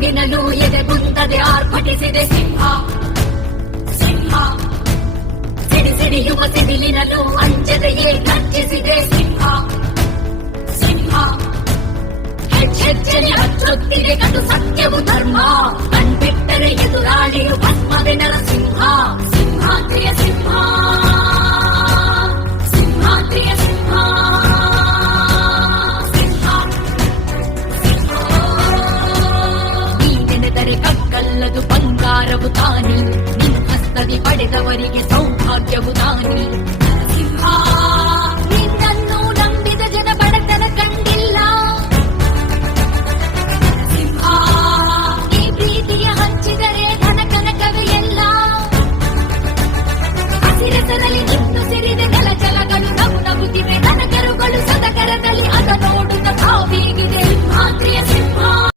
ಗೆನಲು ಎದೆಗುಂದದೆ ಆರ್ಭಟಿಸಿದೆ ಸಿಂಹ ಸಿಂಹ. ಸಿಡಿಸಿಡಿಯುವ ಸಿಡಿಲಿನಲು ಅಂಜದೆಯೇ ಗರ್ಜಿಸಿದೆ ಸಿಂಹ ಸಿಂಹ. ಹೆಜ್ಜೆಜ್ಜೆಗೆ ಹಚ್ಚುತ್ತಿದೆ ಕಟು ಸತ್ಯವು ಧರ್ಮ. ಕಣ್ಬಿಟ್ಟರೆ ಎದುರಾಳಿಯು ಭಸ್ಮವೆ ನರಸಿಂಹ. ಸಿಂಹಾದ್ರಿಯ ಸಿಂಹ ಸಿಂಹಾದ್ರಿಯ ಸಿಂಹ ಸಿಂಹ. ಈ ನೆನೆದರೆ ಕಕ್ಕಲ್ಲದು ಬಂಗಾರವು ತಾನಿ. ನಿನ್ನ ಹಸ್ತದಿ ಪಡೆದವರಿಗೆ ಸೌಭಾಗ್ಯವು ತಾನಿ. ನರಸಿಂಹ